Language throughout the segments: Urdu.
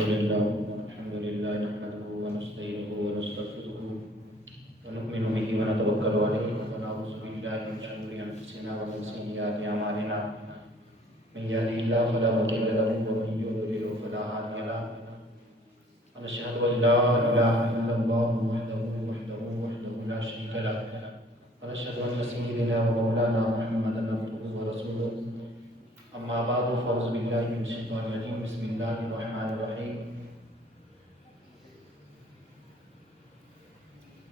الحمد لله نحمده ونستعينه ونستغفره ونؤمن به ونتوكل عليه ونعوذ بالله من شرور انفسنا ومن سيئات اعمالنا من يهده الله فلا مضل له ومن يضلل فلا هادي له ونشهد ان لا اله الا الله وحده لا شريك له ونشهد ان سيدنا ومولانا محمدا عبده ورسوله اما بعد فاعوذ بالله من الشيطان الرجيم بسم الله الرحمن الرحيم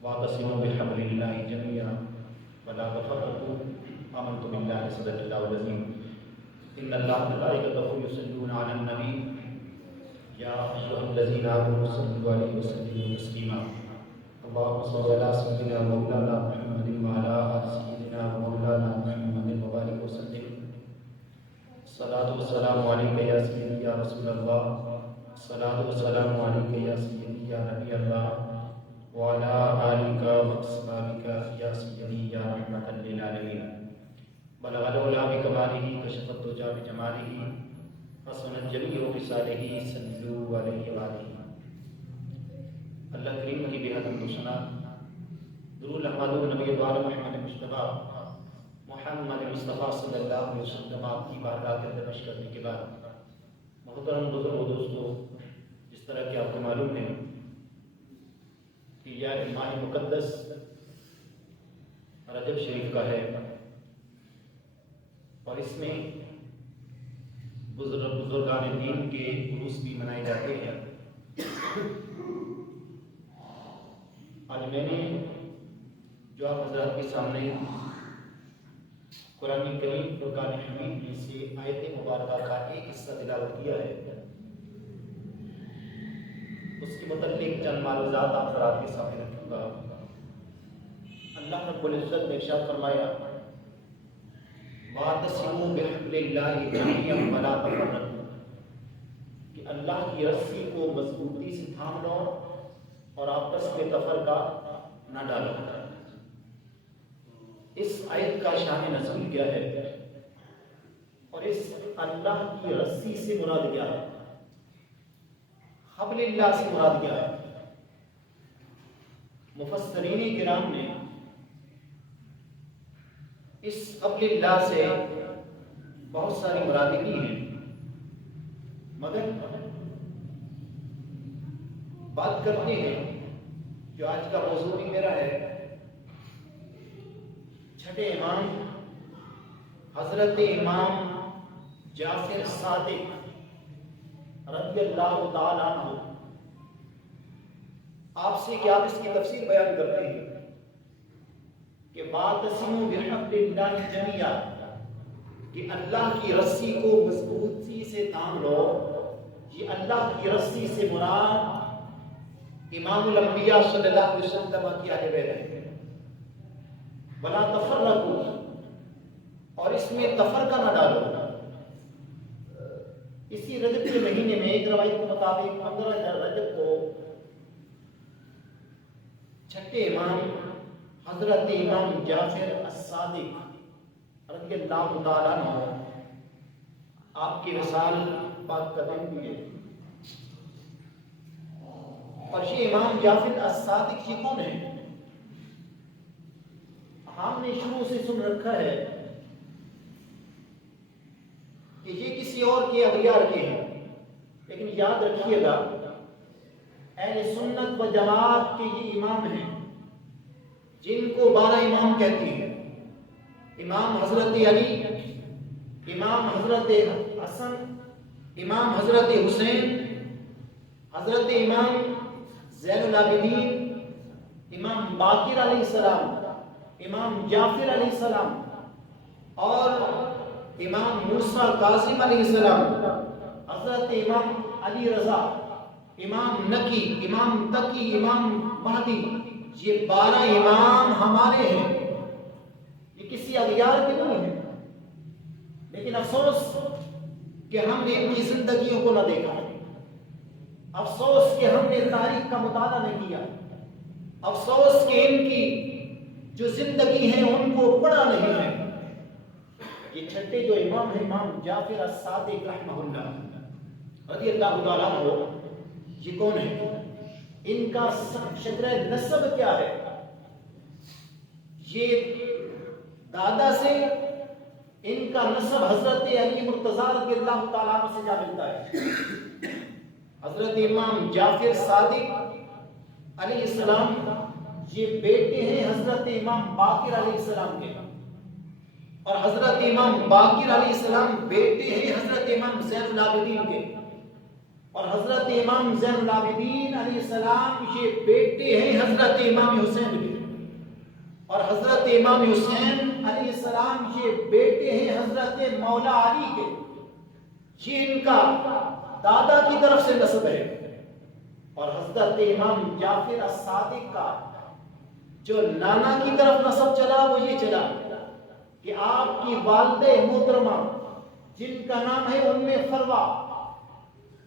واعتصموا بحبل الله جميعا ولا تفرقوا آمنت بالله صدق الله العظيم ان الله وملائكته يصلون على النبي يا ايها الذين امنوا صلوا عليه وسلموا تسليما اللهم صل على سيدنا مولانا محمد وعلى ال سيدنا مولانا محمد وبارك وسلم الصلاة والسلام عليك يا سيدي يا رسول الله الصلاة والسلام عليك يا سيدي يا نبي الله وعلى آلك وأصحابك يا سيدي يا رحمة للعالمين بلغ العلا بكماله كشف الدجى بجماله حسنت جميع خصاله صلوا عليه وآله اللہ کریم کی بے حد حمد و ثنا درود احمد نبی دوار محمد مصطفیٰ محمد مصطفیٰ صلی اللہ علیہ وسلم آپ کی بارگاہ کے اندر پیش کرنے کے بعد محترم بزرگ و دوستو، جس طرح کہ آپ کو معلوم ہے کہ یہ ماہ مقدس رجب شریف کا ہے اور اس میں بزرگان دین کے عروس بھی منائے جاتے ہیں۔ آج میں نے جو آپ حضرات کے سامنے قرآن کریم فرقان حمید میں سے آیت مبارکہ کا ایک حصہ تلاوت کیا ہے، اس کے متعلق چند معلومات آپ حضرات کے سامنے رکھوں گا۔ اللہ رب العزت نے ارشاد فرمایا وَاعْتَصِمُوا بِحَبْلِ اللَّهِ جَمِيعًا وَلَا تَفَرَّقُوا، کہ اللہ کی رسی کو مضبوطی سے تھام لو اور آپس میں تفرقہ نہ ڈالو۔ اس آیت کا شان نزول کیا ہے اور اس اللہ کی رسی سے مراد کیا ہے، حبل اللہ سے مراد کیا ہے؟ مفسرین کرام نے اس حبل اللہ سے بہت ساری مرادیں کی ہیں، مگر بات کرتے ہیں جو آج کا موضوع بھی میرا ہے، چھٹے امام حضرت امام جعفر صادق رضی اللہ تعالیٰ عنہ، آپ سے کہ آپ اس کی تفسیر بیان کرتے ہیں کہ وَاعْتَصِمُوا بِحَبْلِ اللَّهِ جَمِيعًا، کہ اللہ کی رسی کو مضبوطی سے تھام لو۔ یہ اللہ کی رسی سے مراد امام الانبیاء صلی اللہ علیہ وسلم کی اہل بیت ہے۔ وَلَا تَفَرَّقُوا، اور اس میں تفرقہ نہ ڈالو۔ اسی رجب کے مہینے میں ایک روایت کے مطابق 15 رجب کو چھٹے امام حضرت امام جعفر الصادق رضی اللہ تعالیٰ عنہ آپ کی وصال پاک کا دن بھی ہے۔ اور یہ امام جعفر الصادق یہ کون ہے؟ ہم نے شروع سے سن رکھا ہے کہ یہ کسی اور کے اغیار کے ہیں، لیکن یاد رکھیے گا اہل سنت و جماعت کے یہ امام ہیں جن کو 12 امام کہتے ہیں۔ امام حضرت علی، امام حضرت حسن، امام حضرت حسین، حضرت امام زین العابدین، امام باقر علیہ السلام، امام جعفر علیہ السلام اور امام موسیٰ کاظم علیہ السلام، حضرت امام علی رضا، امام نقی، امام تقی، امام مہدی، یہ 12 امام ہمارے ہیں، یہ کسی اغیار کے نہیں ہیں۔ لیکن افسوس کہ ہم نے ان کی زندگیوں کو نہ دیکھا، افسوس کہ ہم نے تاریخ کا مطالعہ نہیں کیا، افسوس کہ ان کی جو زندگی ہے ان کو پڑھا نہیں ہے۔ یہ چھٹے جو امام ہیں امام جعفر الصادق رحمہ اللہ رضی اللہ تعالیٰ عنہ، یہ کون ہے؟ ان کا شجرہ نسب کیا ہے؟ یہ دادا سے ان کا نسب حضرت علی مرتضیٰ رضی اللہ تعالیٰ عنہ سے جا ملتا ہے۔ حضرت امام جعفر صادق علیہ السلام یہ بیٹے ہیں حضرت امام باقر علیہ السلام کے، اور حضرت امام باقر علیہ السلام بیٹے ہیں حضرت امام زین العابدین کے، اور حضرت امام زین العابدین علیہ السلام یہ بیٹے ہیں حضرت امام حسین کے، اور حضرت امام حسین علیہ السلام یہ بیٹے ہیں حضرت مولا علی کے۔ یہ ان کا دادا کی طرف سے نسب ہے۔ اور حضرت امام جعفر الصادق کا جو نانا کی طرف نسب چلا وہ یہ چلا کہ آپ کی والدہ محترمہ جن کا نام ہے ام فروا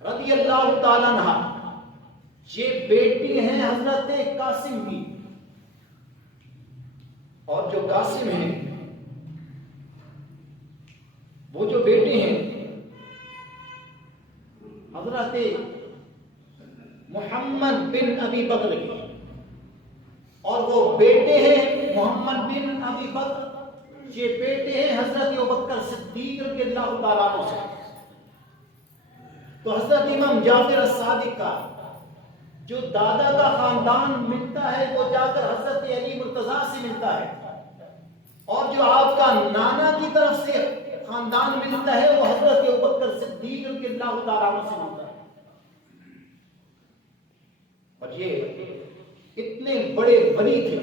رضی اللہ تعالیٰ عنہ، یہ بیٹی ہیں حضرت قاسم کی، اور جو قاسم ہیں وہ جو بیٹے ہیں حضرت محمد بن ابی بکر کے، اور وہ بیٹے ہیں محمد بن ابی بکر یہ بیٹے ہیں حضرت ابوبکر صدیق رضی اللہ تعالیٰ عنہ سے۔ تو حضرت امام جعفر الصادق کا جو دادا کا خاندان ملتا ہے وہ جا کر حضرت علی مرتضیٰ سے ملتا ہے، اور جو آپ کا نانا کی طرف سے خاندان ملتا ہے وہ حضرت ابوبکر صدیق رضی اللہ تعالیٰ عنہ سے ملتا ہے۔ اور یہ اتنے بڑے ولی تھے،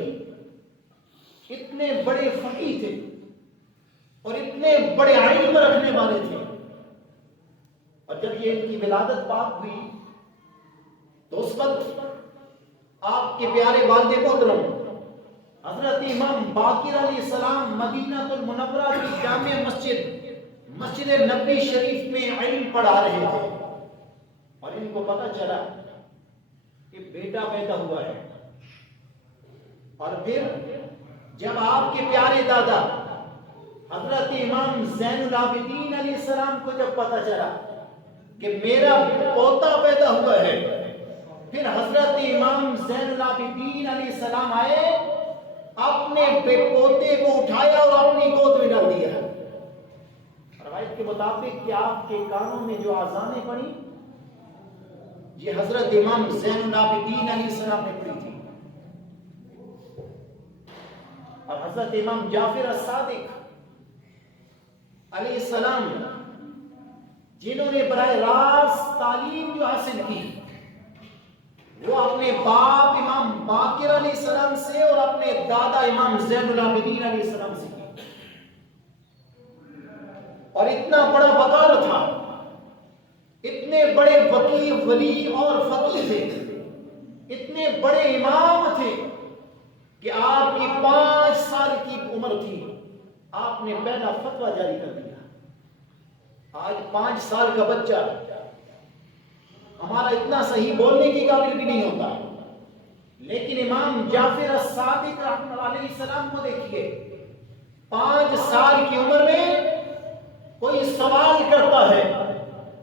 اتنے بڑے فقیہ تھے، اور اتنے بڑے علم رکھنے والے تھے۔ اور جب یہ ان کی ولادت پاک ہوئی تو اس وقت آپ کے پیارے والد محترم حضرت امام باقر علیہ السلام مدینہ المنورہ کی جامع مسجد نبوی شریف میں علم پڑھا رہے تھے، اور ان کو پتہ چلا کہ بیٹا پیدا ہوا ہے۔ اور پھر جب آپ کے پیارے دادا حضرت امام زین العابدین علیہ السلام کو جب پتہ چلا کہ میرا پوتا پیدا ہوا ہے، پھر حضرت امام زین العابدین علیہ السلام آئے، اپنے پوتے کو اٹھایا اور اپنی گود میں ڈال دیا۔ روایت کے مطابق کہ آپ کے کانوں میں جو آذانیں پڑی یہ حضرت امام زین العابدین علیہ السلام نے پڑھی تھی۔ اور حضرت امام جعفر الصادق علیہ السلام جنہوں نے براہ راست تعلیم جو حاصل کی وہ اپنے باپ امام باقر علیہ السلام سے اور اپنے دادا امام زین العابدین علیہ السلام سے کی، اور اتنا بڑا وقار تھا، اتنے بڑے وکیل ولی اور فقیہ تھے، اتنے بڑے امام تھے کہ آپ کی 5 سال کی عمر تھی، آپ نے پہلا فتویٰ جاری کر دیا۔ آج 5 سال کا بچہ ہمارا اتنا صحیح بولنے کی قابل بھی نہیں ہوتا، لیکن امام جعفر الصادق رحمۃ اللہ علیہ السلام کو دیکھیے، 5 سال کی عمر میں کوئی سوال کرتا ہے،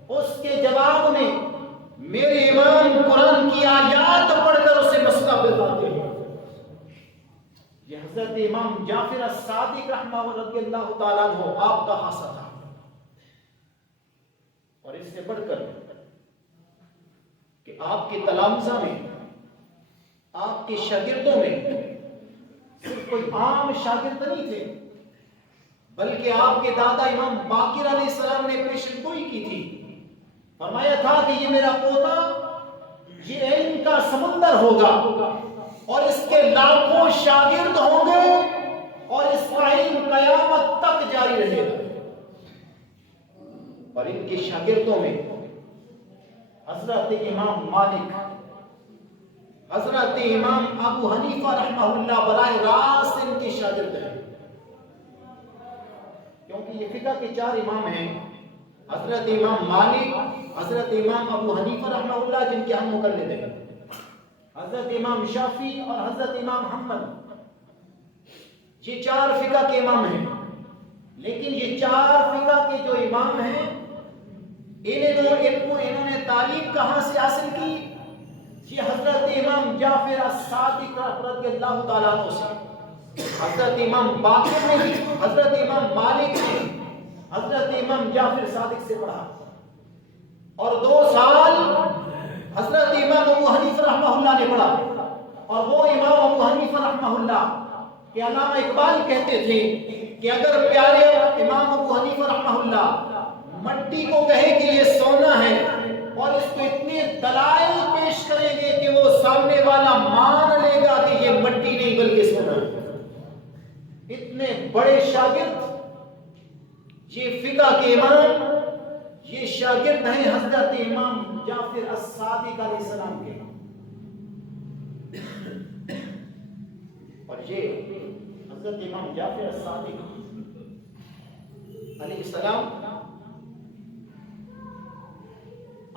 اس کے جواب میں میرے امام قرآن کی آیات پڑھ کر اسے مسئلہ بتاتے ہیں۔ یہ حضرت امام جعفر الصادق رحمہ اللہ تعالیٰ عنہ آپ کا خاصہ تھا۔ اور اس سے بڑھ کر کہ آپ کے تلامذہ میں، آپ کے شاگردوں میں صرف کوئی عام شاگرد نہیں تھے، بلکہ آپ کے دادا امام باقر علیہ السلام نے پیشن گوئی کی تھی، فرمایا تھا کہ یہ میرا پوتا یہ علم کا سمندر ہوگا، اور اس کے لاکھوں شاگرد ہوں گے، اور اس کا علم قیامت تک جاری رہے گا۔ اور ان کے شاگردوں میں حضرت امام مالک، حضرت امام ابو حنیفہ رحمہ اللہ براہ راست ان کے شاگرد ہیں، کیونکہ یہ فقہ کے 4 امام ہیں، حضرت امام مالک، حضرت امام ابو حنیفہ رحمہ اللہ جن کے ہم مقلد ہیں، حضرت امام شافعی اور حضرت امام حنبل، یہ 4 فقہ کے امام ہیں۔ لیکن یہ 4 فقہ کے جو امام ہیں انہوں نے تعلیم کہاں سے حاصل کی؟ یہ حضرت امام جعفر الصادق رضی اللہ تعالیٰ عنہ سے، حضرت امام باقر نے بھی، حضرت امام مالک نے حضرت امام جعفر صادق سے پڑھا، اور 2 سال حضرت امام ابو حنیفہ رحمہ اللہ نے پڑھا. اور وہ امام ابو حنیفہ رحمہ اللہ کہ علامہ اقبال کہتے تھے کہ اگر پیارے امام ابو حنیفہ رحمہ اللہ مٹی کو کہے کہ یہ سونا ہے اور اس کو اتنے دلائل پیش کریں گے کہ وہ سامنے والا مان لے گا کہ یہ مٹی نہیں بلکہ سونا ہے، اتنے بڑے شاگرد، یہ فقہ کے امام، یہ شاگرد ہیں حضرت امام جعفر الصادق علیہ السلام کے. اور یہ حضرت امام جعفر الصادق علیہ السلام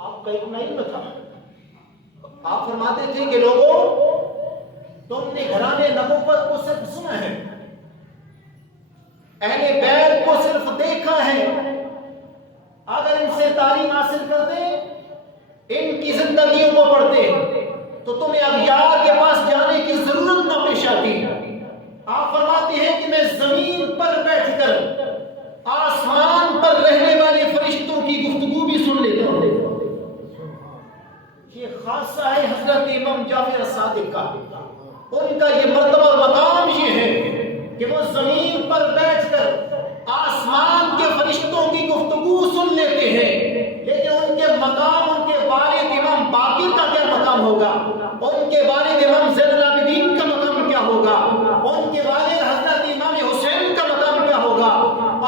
آپ کا اتنا علم تھا، آپ فرماتے تھے کہ لوگوں تم نے گھرانے نبوت کو صرف سنا ہے، اہل بیت کو صرف دیکھا ہے، اگر ان سے تعلیم حاصل کرتے، ان کی زندگیوں کو پڑھتے تو تمہیں اغیار کے پاس جانے کی ضرورت نہ پیش آتی. آپ فرماتے ہیں کہ میں زمین پر بیٹھ کر آسمان پر رہنے والے فرشتوں کی گفتگو بھی سن لیتا ہوں. یہ خاصہ ہے حضرت امام جعفر الصادق کا، ان کا یہ مرتبہ اور مقام یہ ہے کہ وہ زمین پر بیٹھ کر آسمان کے فرشتوں کی گفتگو سن لیتے ہیں، لیکن ان کے مقام، ان کے والد امام باقر کا کیا مقام ہوگا، ان کے والد امام زین العابدین کا مقام کیا ہوگا، ان کے والد حضرت امام حسین کا مقام کیا ہوگا،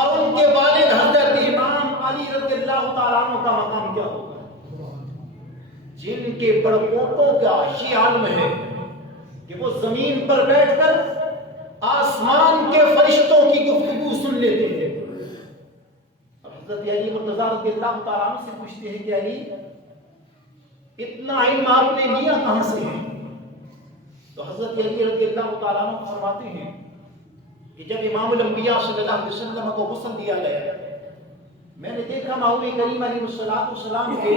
اور ان کے والد حضرت امام علی رضی اللہ تعالیٰ عنہ کا مقام کیا ہوگا، جن کے پڑپوتوں کا یہ عالم ہے کہ وہ زمین پر بیٹھ کر آسمان کے فرشتوں کی گفتگو سن لیتے ہیں. اب حضرت علی مرتضیٰ رضی اللہ تعالیٰ عنہ سے پوچھتے ہیں کہ علی اتنا علم آپ نے لیا کہاں سے ہے؟ تو حضرت علی رضی اللہ تعالیٰ عنہ فرماتے ہیں کہ جب امام الانبیاء صلی اللہ علیہ وسلم کو غسل دیا گیا، میں نے دیکھا مولوی کریم علیہ السلام کے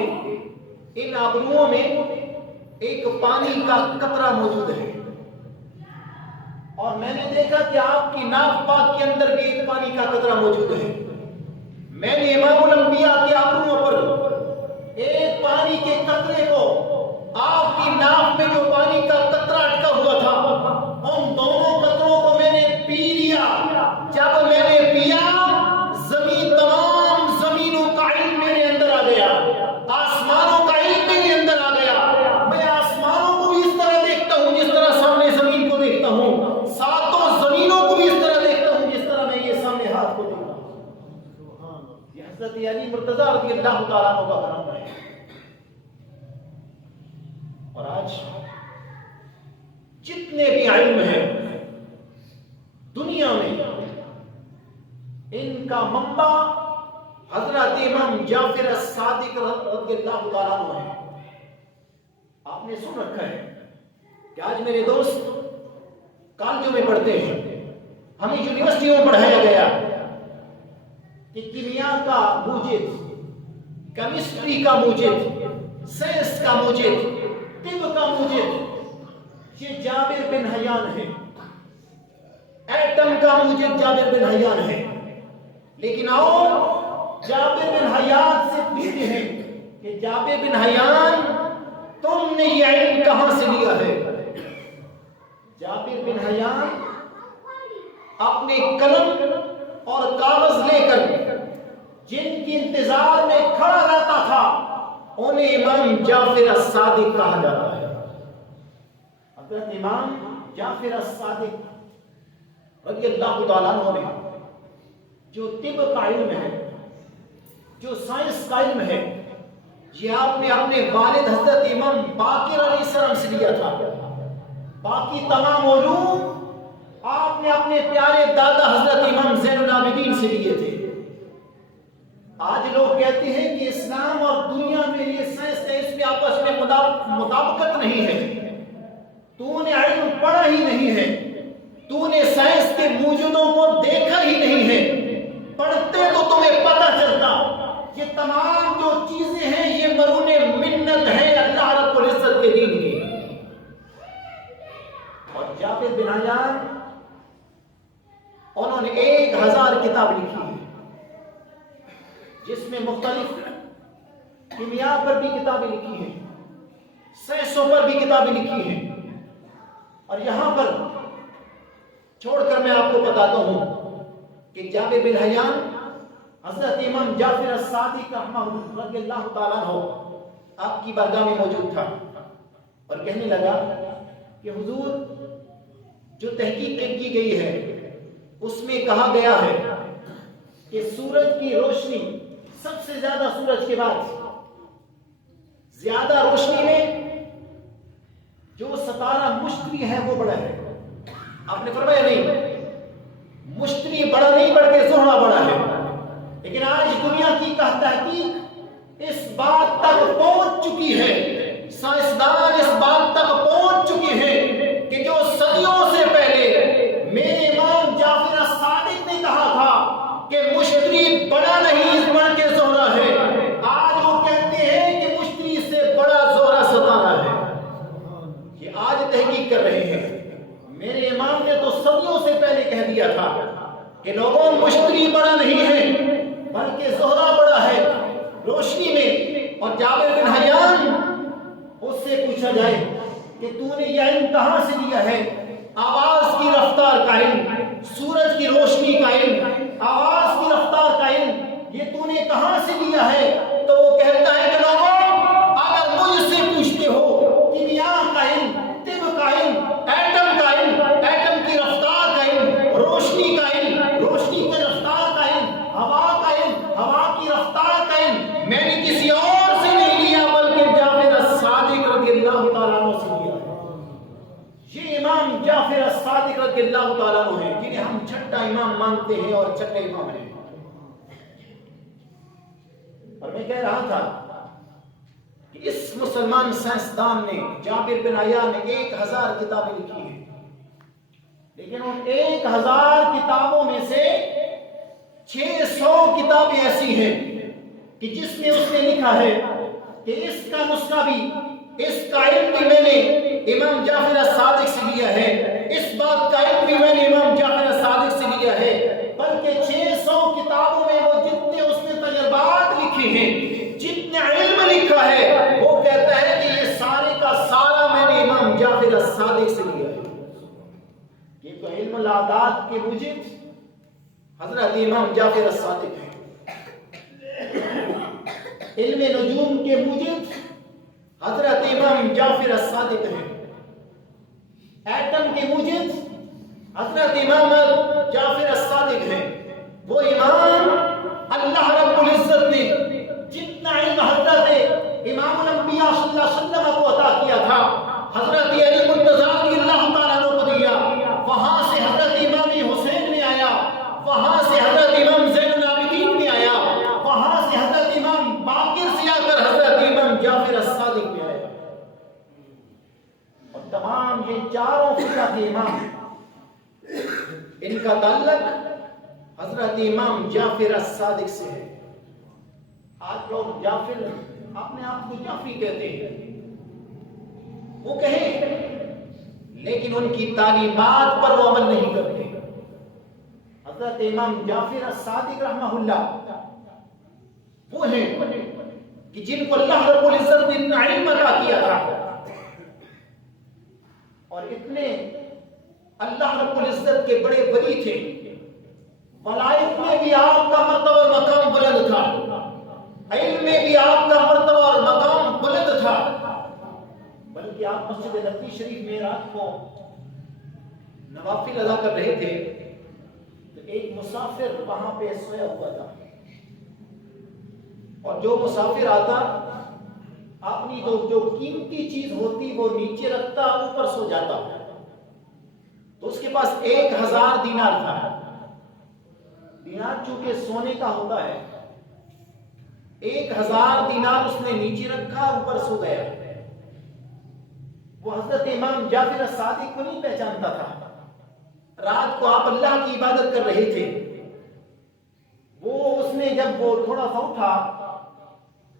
ان ابروؤں میں ایک پانی کا قطرہ موجود ہے، اور میں نے دیکھا کہ آپ کی ناف پاک کے اندر بھی ایک پانی کا قطرہ موجود ہے. میں نے امام الانبیاء کے ابروؤں پر ایک پانی کے قطرے کو، آپ کی ناف میں جو پانی کا قطرہ اٹکا ہوا تھا، ان دونوں قطروں کو میں نے پی لیا. جب میں نے پیا، تمام زمینوں کا علم میرے اندر آ گیا، آسمانوں کا علم میرے اندر آ گیا. میں آسمانوں کو بھی اس طرح دیکھتا ہوں جس طرح سامنے زمین کو دیکھتا ہوں، ساتوں زمینوں کو بھی اس طرح دیکھتا ہوں جس طرح میں یہ سامنے ہاتھ کو دیکھتا ہوں. یہ حضرت علی مرتضیٰ رضی اللہ تعالیٰ عنہ کا کرم ہے. اور آج جتنے بھی علم ہیں دنیا میں، ان کا منبع حضرت امام جعفر الصادق رضی اللہ تعالیٰ عنہ ہے. آپ نے سن رکھا ہے کہ آج میرے دوست کالجوں میں پڑھتے ہیں، ہمیں یونیورسٹیوں میں پڑھایا گیا کہ کیمیا کا موجد، کیمسٹری کا موجد، سائنس کا موجد، طب کا موجد یہ جابر بن حیان ہے، ایٹم کا موجد جابر بن حیان ہے. لیکن آؤ جابر بن حیان سے پوچھتے ہیں کہ جابر بن حیان تم نے یہ علم کہاں سے لیا ہے؟ جابر بن حیان اپنے قلم اور کاغذ لے کر جن کی انتظار میں کھڑا رہتا تھا انہیں امام جعفر الصادق کہا جاتا ہے. حضرت امام جعفر الصادق رضی اللہ تعالیٰ عنہ نے جو طب کا علم ہے، جو سائنس کا علم ہے، یہ آپ نے اپنے والد حضرت امام باقر علیہ السلام سے لیا تھا. باقی تمام علوم آپ نے اپنے پیارے دادا حضرت امام زین العابدین سے لیے تھے. آج لوگ کہتے ہیں کہ اسلام اور دنیا میں یہ سائنس ہے، اس میں آپس میں مطابقت نہیں ہے. تو نے علم پڑھا ہی نہیں ہے، تو نے سائنس کے موجودوں کو دیکھا ہی نہیں ہے. پڑھتے تو تمہیں پتہ چلتا یہ تمام جو چیزیں ہیں یہ مرہون منت ہے اللہ رب العزت کے دین کی. انہوں نے 1000 کتاب لکھی ہے، جس میں مختلف کیمیا پر بھی کتابیں لکھی ہیں، سائنسوں پر بھی کتابیں لکھی ہیں۔ اور یہاں پر چھوڑ کر میں آپ کو بتاتا ہوں کہ جابر بن حیان حضرت امام جعفر الصادق رضی اللہ تعالیٰ عنہ آپ کی بارگاہ میں موجود تھا اور کہنے لگا کہ حضور، جو تحقیق کی گئی ہے اس میں کہا گیا ہے کہ سورج کی روشنی سب سے زیادہ، سورج کے بعد زیادہ روشنی میں جو ستارہ مشتری ہے وہ بڑا ہے۔ آپ نے فرمایا نہیں، مشتری بڑا نہیں بلکہ زہرہ بڑا ہے۔ لیکن آج دنیا کی تحقیق اس بات تک پہنچ چکی ہے، سائنسدان اس بات تک پہنچ چکے ہیں کہ جو صدیوں سے پہلے میرے امام جعفر الصادق نے کہا تھا کہ مشتری بڑا نہیں بلکہ زہرہ ہے، آج وہ کہتے ہیں کہ مشتری سے بڑا زہرہ ستارہ ہے۔ یہ آج تحقیق کر رہے ہیں۔ میرے امام نے تو صدیوں سے پہلے کہہ دیا تھا کہ لوگوں، مشتری بڑا نہیں ہے بلکہ زہرہ بڑا ہے روشنی میں۔ اور جابر بن حیان، اس سے پوچھا جائے کہ تو نے یہ علم کہاں سے لیا ہے؟ آواز کی رفتار کا علم، سورج کی روشنی کا علم، آواز کی رفتار کا علم، یہ تو نے کہاں سے لیا ہے؟ تو وہ کہتا ہے کہ لوگوں، اگر مجھ سے پوچھتے ہو کیمیا کا علم، طب کا علم، ایٹم کا علم، ایٹم کی رفتار کا علم، روشنی کا علم، روشنی کی رفتار کا علم، ہوا کا علم، ہوا کی رفتار کا علم، میں نے کسی اور سے نہیں لیا بلکہ جعفر الصادق رضی اللہ تعالیٰ عنہ سے لیا ہے۔ یہ امام جعفر الصادق رضی اللہ تعالیٰ عنہ ہیں جنہیں ہم چھٹا امام مانتے ہیں اور چھٹے امام ہیں۔ اور میں کہہ رہا تھا کہ اس مسلمان سائنسدان نے، جابر بن حیان نے 1000 کتابیں لکھی ہیں، لیکن ان 1000 کتابوں میں سے 600 کتابیں ایسی ہیں کہ جس میں اس نے لکھا ہے کہ اس کا نسخہ بھی، اس کا علم بھی میں نے امام جعفر الصادق سے لیا ہے، اس بات کا علم بھی میں نے امام جعفر الصادق سے لیا ہے، بلکہ 600 کتابوں میں وہ جتنے اس نے تجربات لکھے ہیں، جتنا علم لکھا ہے، وہ کہتا ہے کہ یہ سارے کا سارا میں نے امام جعفر الصادق سے لیا ہے۔ یہ تو علم العادات کے موجب حضرت امام جعفر الصادق ہیں، علم نجوم کے موجب حضرت امام جعفر الصادق ہیں، ایٹم کے موجب حضرت امام جعفر الصادق ہیں۔ وہ امام اللہ رب العزت نے جتنا علم حضرت امام الانبیاء صلی اللہ علیہ وسلم کو عطا کیا تھا، حضرت علی مرتضیٰ رضی اللہ تعالیٰ عنہ کو دیا، وہاں سے حضرت امام حسین میں آیا، وہاں سے حضرت امام زین العابدین میں آیا، وہاں سے حضرت امام باقر سے آ کر حضرت امام جعفر الصادق میں آیا۔ اور تمام یہ چاروں فرقہ کے امام، ان کا تعلق حضرت امام جعفر الصادق سے ہے۔ آج لوگ جعفر، اپنے آپ کو جعفری کہتے ہیں، وہ کہیں لیکن ان کی تعلیمات پر وہ عمل نہیں کرتے۔ حضرت امام جعفر الصادق رحمہ اللہ وہ ہیں کہ جن کو اللہ رب العزت نے اتنا علم عطا کیا تھا، اور اتنے اللہ رب العزت کے بڑے ولی تھے، ولایت میں بھی آپ کا مرتبہ اور مقام بلند تھا، علم میں بھی آپ کا مرتبہ اور مقام بلند تھا، بلکہ آپ مسجد نبوی شریف میں رات کو نوافل ادا کر رہے تھے تو ایک مسافر وہاں پہ سویا ہوا تھا، اور جو مسافر آتا اپنی جو قیمتی چیز ہوتی وہ نیچے رکھتا، اوپر سو جاتا، تو اس کے پاس 1000 دینار تھا۔ دینار چونکہ سونے کا ہوتا ہے، 1000 دینار اس نے نیچے رکھا، اوپر سو گیا۔ وہ حضرت امام جعفر الصادق کو نہیں پہچانتا تھا۔ رات کو آپ اللہ کی عبادت کر رہے تھے، اس نے جب وہ تھوڑا سا اٹھا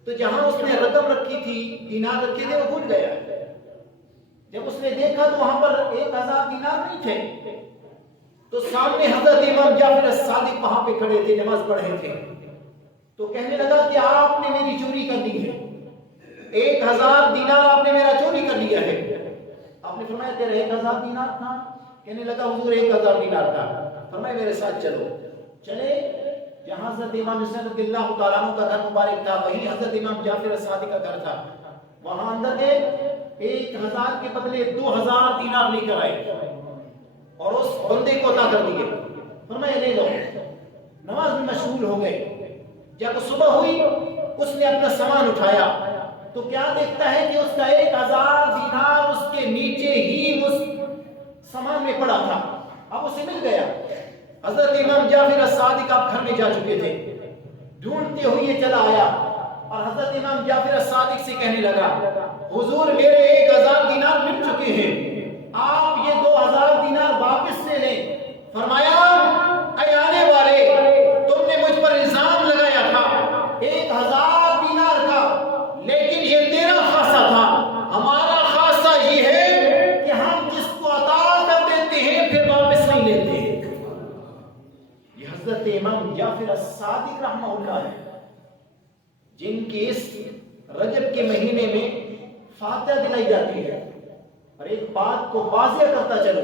تو جہاں اس نے رقم رکھی تھی، دینار رکھے تھے، وہ بھول گیا۔ جب اس نے دیکھا تو وہاں پر 1000 دینار نہیں تھے، تو سامنے حضرت امام جعفر الصادق وہاں پہ کھڑے تھے، نماز پڑھ رہے تھے. تو کہنے لگا کہ آپ نے میری چوری کر لی ہے، 1000 دینار آپ نے میرا چوری کر لیا ہے. آپ نے فرمایا تیرا 1000 دینار تھا؟ کہنے لگا حضور 1000 دینار تھا. فرمایا میرے ساتھ چلو. چلے جہاں حضرت امام حسین رضی اللہ تعالیٰ عنہ کا گھر مبارک تھا، وہیں حضرت امام جعفر الصادق کا گھر تھا. وہاں اندر گئے، 1000 کے بدلے 2000 دینار لے کر آئے اور اس بندے کو عطا کر دیے. فرمایا لے لو. نماز میں مشغول ہو گئے. جب صبح ہوئی اس نے اپنا سامان اٹھایا تو کیا دیکھتا ہے کہ اس کا 1000 دینار اس کے نیچے ہی اس سامان میں پڑا تھا. اب اسے مل گیا. حضرت امام جعفر الصادق آپ گھر میں جا چکے تھے. ڈھونڈتے ہوئے یہ چلا آیا اور حضرت امام جعفر الصادق سے کہنے لگا حضور میرے 1000 دینار مل چکے ہیں، آپ یہ 2000 دینار واپس لے لیں. فرمایا اے آنے والے، تم نے مجھ پر الزام لگایا تھا 1000 دینار کا، لیکن یہ تیرا خاصہ تھا. ہمارا خاصہ یہ ہے کہ ہم جس کو عطا کر دیتے ہیں پھر واپس نہیں لیتے. یہ حضرت امام جعفر الصادق رحمہ اللہ ہے جن کی اس رجب کے مہینے میں فاتحہ دلائی جاتی ہے. اور ایک بات کو واضح کرتا چلوں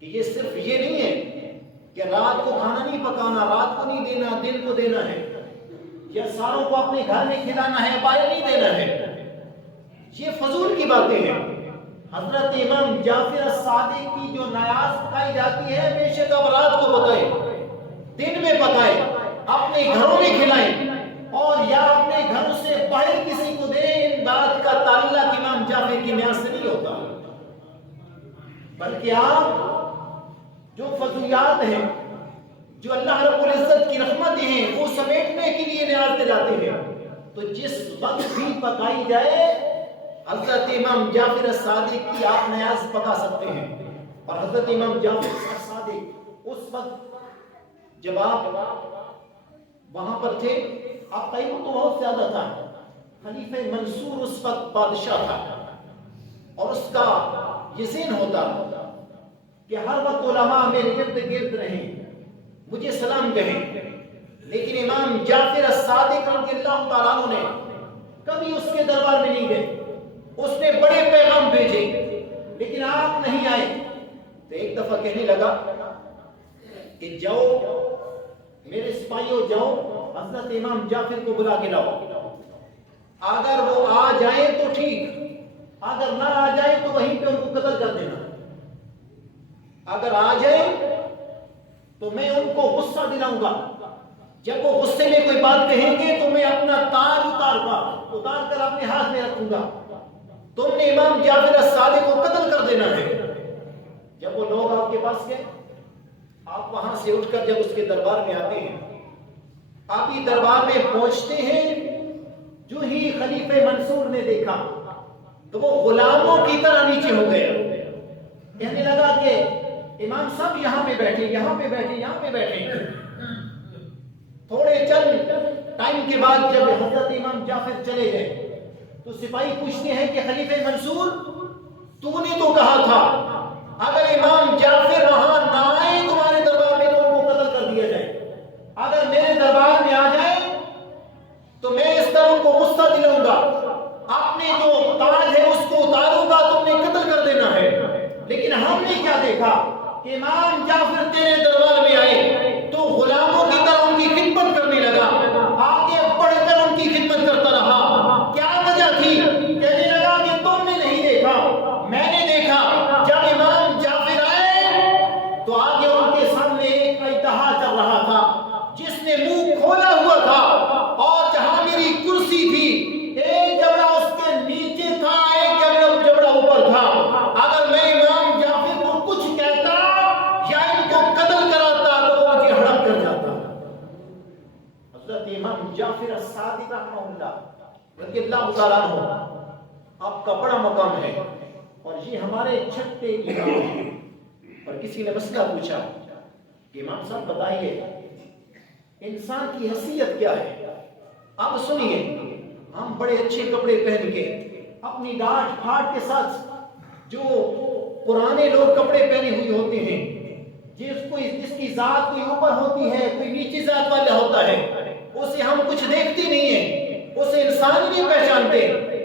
کہ یہ صرف یہ نہیں ہے کہ رات کو کھانا نہیں پکانا، رات کو نہیں دینا، دن کو دینا ہے، یا ساروں کو اپنے گھر میں کھلانا ہے، باہر نہیں دینا ہے. یہ فضول کی باتیں ہیں. حضرت امام جعفر الصادق کی جو نیاز پکائی جاتی ہے بے شک اب رات کو پکائے، دن میں پکائے، اپنے گھروں میں کھلائیں اور یا اپنے گھروں سے باہر کسی کو دیں. ان بات کا تعلق امام جعفر کی نیاز سے نہیں ہوتا، بلکہ آپ جو فضولیات ہیں، جو اللہ رب العزت کی رحمتیں ہیں، وہ سمیٹنے کے لیے نیاز دے جاتے ہیں. تو جس وقت بھی پکائی جائے حضرت امام جعفر الصادق کی آپ نیاز پکا سکتے ہیں. اور حضرت امام جعفر الصادق اس وقت جب آپ وہاں پر تھے، آپ کا علم تو بہت زیادہ تھا، خلیفہ منصور اس وقت بادشاہ تھا اور اس کا یہ ذہن ہوتا کہ ہر وقت علماء میرے ارد گرد رہیں، مجھے سلام کہیں. لیکن امام جعفر الصادق رضی اللہ تعالیٰ عنہ نے کبھی اس کے دربار میں نہیں گئے. اس نے بڑے پیغام بھیجے لیکن آپ نہیں آئے. تو ایک دفعہ کہنے لگا کہ جاؤ میرے سپاہیوں، جاؤ حضرت امام جعفر کو بلا کے لاؤ. اگر وہ آ جائیں تو ٹھیک، اگر نہ آ جائیں تو وہیں پہ ان کو قتل کر دینا. اگر آ جائیں تو میں ان کو غصہ دلاؤں گا. جب وہ غصے میں کوئی بات کہیں گے تو میں اپنا تاج اتار کر اپنے ہاتھ میں رکھوں گا. تم نے امام جعفر الصادق کو قتل کر دینا ہے. جب وہ لوگ آپ کے پاس گئے، آپ وہاں سے اٹھ کر جب اس کے دربار میں آتے ہیں، آپ ہی دربار میں پہنچتے ہیں، جو ہی خلیفہ منصور نے دیکھا تو وہ غلاموں کی طرح نیچے ہو گئے. کہنے لگا کہ امام صاحب یہاں پہ بیٹھے، یہاں پہ بیٹھے، یہاں پہ بیٹھے. تھوڑے چند ٹائم کے بعد جب حضرت امام جعفر چلے گئے تو سپاہی پوچھتے ہیں کہ خلیفہ منصور، تو نے تو کہا تھا اگر امام جعفر وہاں نہ آئے تمہارے دربار میں تو ان کو قتل کر دیا جائے، اگر میرے دربار میں آ جائے تو میں اس طرح ان کو غصہ دلاؤں گا، اپنے جو تاج ہے اس کو اتاروں گا، تم نے قتل کر دینا ہے. لیکن ہم نے کیا دیکھا کہ امام جعفر تیرے دربار میں آئے تو غلاموں کی طرح ان کی خدمت کرنے لگا، آگے بڑھ کر ان کی خدمت کرتا رہا. کیا وجہ تھی؟ کہنے لگا کہ تم نے نہیں دیکھا، میں نے دیکھا. جب امام جعفر آئے تو آگے ان کے سامنے ایک اجتہا چل رہا تھا جس نے منہ کھولا ہوا تھا، اور جہاں میری کرسی تھی ایک جبڑا اس کے نیچے تھا، ایک جبڑا اوپر تھا. اگر میں امام جعفر کو کچھ کہتا یا ان کو قتل کراتا تو وہ مجھے ہڑپ کر جاتا. حضرت امام جعفر الصادق رحمہ اللہ رضی اللہ تعالیٰ عنہ آپ کا بڑا مقام ہے اور یہ ہمارے چھٹے امام ہیں. اور کسی نے مسئلہ پوچھا کہ امام صاحب بتائیے انسان کی حیثیت کیا ہے؟ اب سنیے، ہم بڑے اچھے کپڑے پہن کے اپنی ڈاٹ پھاٹ کے ساتھ جو پرانے لوگ کپڑے پہنے ہوئے ہوتے ہیں، جس کی ذات کوئی اوپر ہوتی ہے، کوئی نیچی ذات والا ہوتا ہے، اسے ہم کچھ دیکھتے نہیں ہیں، اسے انسان ہی نہیں پہچانتے۔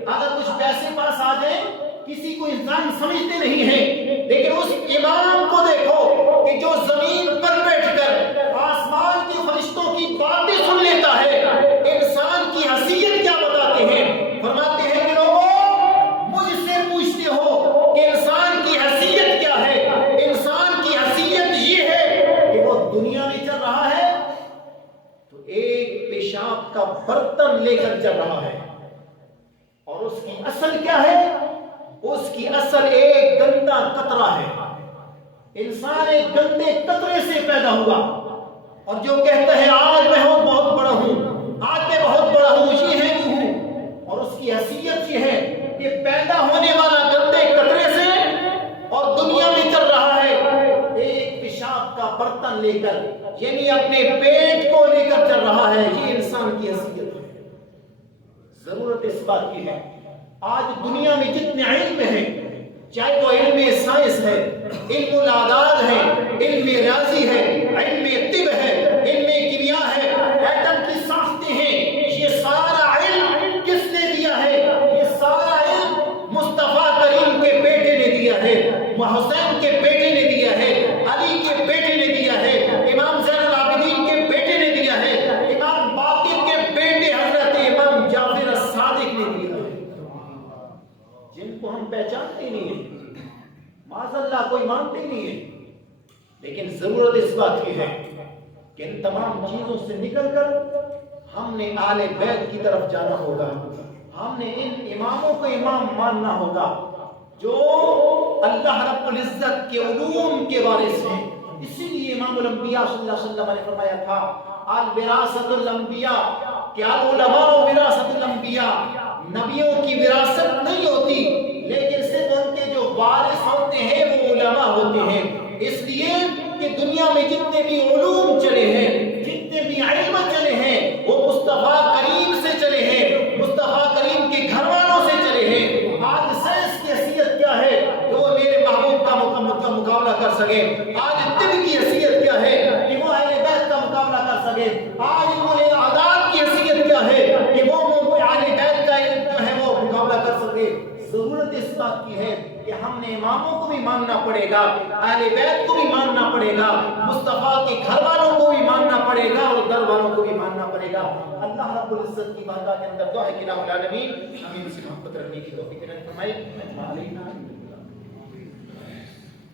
اگر کچھ پیسے پاس آ جائیں کسی کو انسان سمجھتے نہیں ہیں، لیکن اس امام کو دیکھو کہ جو زمین پر بیٹھ کر آسمان کے فرشتوں کی باتیں سن لیتا ہے، انسان کی حیثیت کیا بتاتے ہیں؟ فرماتے ہیں کہ لوگوں مجھ سے پوچھتے ہو کہ انسان کی حیثیت کیا ہے؟ انسان کی حیثیت یہ ہے کہ وہ دنیا میں چل رہا ہے تو ایک پیشاب کا برتن لے کر چل رہا ہے، اور اس کی اصل کیا ہے؟ اس کی اصل ایک گندا قطرہ ہے۔ انسان ایک گندے قطرے سے پیدا ہوا، اور جو کہتا ہے آج میں بہت بڑا ہوں، آج میں بہت بڑا ہوں، یہ ہے کہ ہوں، اور اس کی حیثیت یہ ہے کہ پیدا ہونے والا گندے قطرے سے اور دنیا میں چل رہا ہے ایک پیشاب کا برتن لے کر، یعنی اپنے پیٹ کو لے کر چل رہا ہے۔ یہ انسان کی حیثیت ہے۔ ضرورت اس بات کی ہے، آج دنیا میں جتنے علم ہیں، چاہے وہ علم سائنس ہے، علم الاعداد ہے، علم ریاضی ہے، علم طب ہے، علم کیمیا ہے، ایٹم کی ساختیں ہیں، یہ سارا علم کس نے دیا ہے؟ یہ سارا علم مصطفیٰ کریم کے بیٹے نے دیا ہے، حسین کے بیٹے نے دیا ہے، علی کے بیٹے نے دیا ہے، امام زین العابدین کے بیٹے نے دیا ہے، امام باقر کے بیٹے حضرت امام جعفر الصادق نے دیا ہے، جن کو ہم پہچانتے نہیں ہیں، معاذ اللہ کوئی مانتے نہیں ہے۔ لیکن ضرورت اس بات کی ہے کہ ان تمام چیزوں سے نکل کر ہم نے آل بیت کی طرف جانا ہوگا، ہم نے ان اماموں کو امام ماننا ہوگا جو اللہ رب العزت کے علوم کے وارث ہیں۔ اسی لیے امام الانبیاء صلی اللہ علیہ وسلم نے فرمایا تھا الوراثت الانبیاء، کیا علماء وراثت الانبیاء، نبیوں کی وراثت نہیں ہوتی، لیکن صرف ان کے جو وارث ہوتے ہیں وہ علماء ہوتے ہیں۔ اس لیے کہ دنیا میں جتنے بھی علوم چلے ہیں، جتنے بھی علم چلے ہیں، وہ مصطفیٰ کریم سے چلے ہیں، مصطفیٰ کریم کے گھر والوں سے چلے ہیں۔ آج سائنس کی حیثیت کیا ہے کہ وہ میرے محبوب کا مقابلہ کر سکے؟ آج طب کی حیثیت کیا ہے کہ وہ اہل بیت کا مقابلہ کر سکے؟ آج علم اعداد کی حیثیت کیا ہے کہ وہ اہل بیت کا جو ہے وہ مقابلہ کر سکے؟ ضرورت اس بات کی ہے کہ ہم نے اماموں کو بھی ماننا پڑے گا، اہل بیت کو بھی ماننا پڑے گا، مصطفیٰ کے گھر والوں کو بھی ماننا پڑے گا، اور در والوں کو بھی ماننا پڑے گا۔ اللہ رب العزت کی بارگاہ کے اندر دعا ہے کہ الہ العالمین ہمیں اس سے محبت رکھنے کی توفیق عطا فرمائے۔